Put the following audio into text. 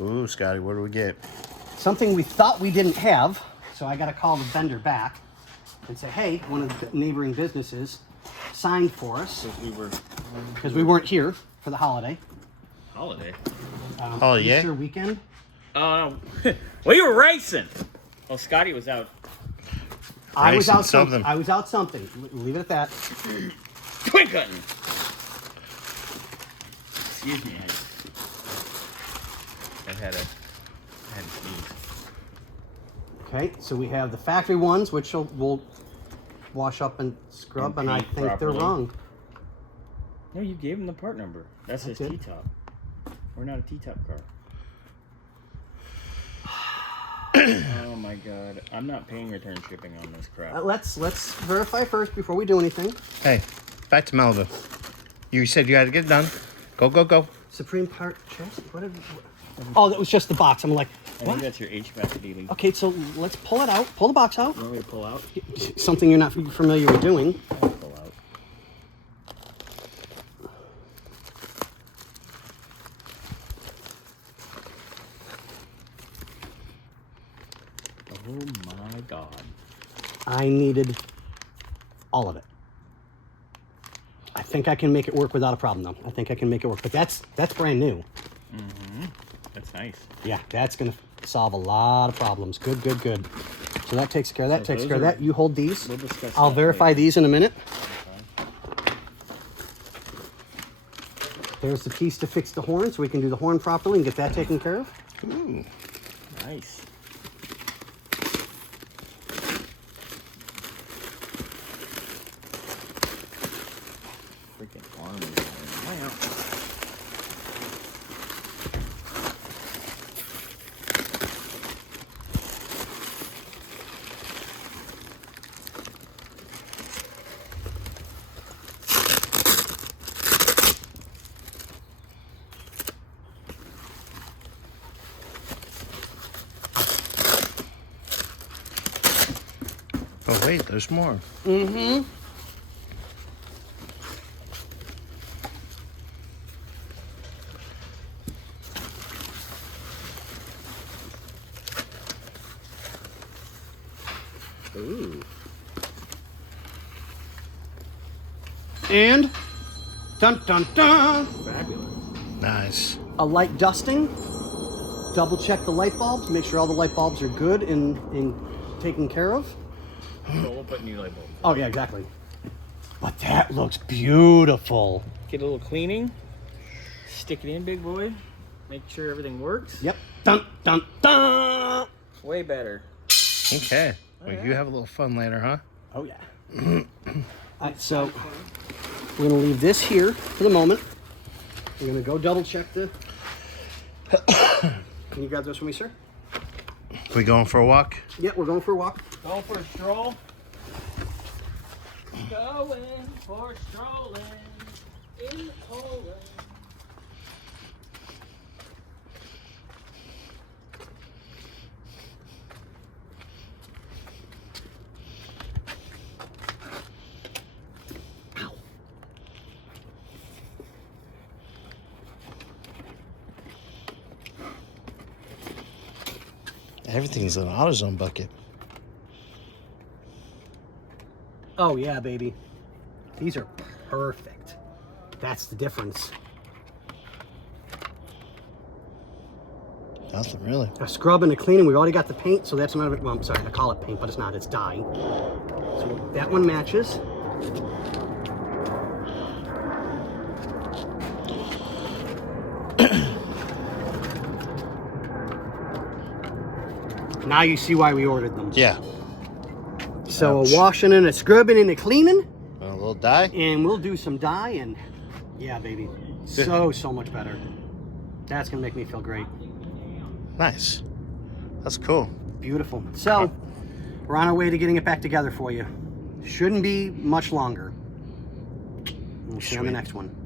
Ooh, Scotty, what do we get? Something we thought we didn't have, so I got to call the vendor back and say, hey, one of the neighboring businesses signed for us because we weren't here for the holiday. Holiday? Oh, yeah? Easter weekend. Well, you were racing. Well, Scotty was out. I was out something. I was out something. Leave it at that. Twin cutting. Excuse me. I had to sneeze. Okay, so we have the factory ones, which we'll wash up and scrub, and I think they're wrong. No, you gave him the part number. That's his T-top. We're not a T-top car. Oh my god. I'm not paying return shipping on this crap. Let's verify first before we do anything. Hey, back to Malibu. You said you had to get it done. Go, go, go. Supreme part chest? Oh, that was just the box. I'm like, I what? think that's your HVAC dealing. Okay, so let's pull it out. Pull the box out. You want me to pull out? Something you're not familiar with doing. Pull out. Oh my god. I needed all of it. I think I can make it work without a problem, though. I think I can make it work. But that's brand new. Mm-hmm. That's nice. Yeah, that's going to solve a lot of problems. Good, good, good. So that takes care of that, takes care of that. You hold these. We'll discuss I'll that verify later. these in a minute. Okay. There's the piece to fix the horn, so we can do the horn properly and get that taken care of. Ooh. Nice. Freaking arm is going. Wow. Oh, wait, there's more. Mm-hmm. Ooh. And dun dun dun. Fabulous. Nice. A light dusting. Double check the light bulbs. Make sure all the light bulbs are good and taken care of. So we'll put new light bulbs. Oh yeah, exactly. But that looks beautiful. Get a little cleaning. Stick it in, big boy. Make sure everything works. Yep. Dun dun dun. Way better. Okay. Well, you have a little fun later, huh? Oh yeah. Alright, so we're gonna leave this here for the moment. We're gonna go double check the. Can you grab those for me, sir? We going for a walk? Yeah, we're going for a walk. Going for a stroll. Going for strolling in Poland. Everything's in an AutoZone bucket. Oh yeah, baby. These are perfect. That's the difference. Nothing really. A scrub and a cleaning. We've already got the paint, so that's another. Well, I'm sorry, I call it paint, but it's not. It's dye. So that one matches. Now you see why we ordered them. Yeah. So Ouch. a washing and a scrubbing and a cleaning, A little dye? and we'll do some dye, and yeah, baby, so much better. That's gonna make me feel great. Nice. That's cool. Beautiful. So we're on our way to getting it back together for you. Shouldn't be much longer. We'll see you on the Sweet. next one.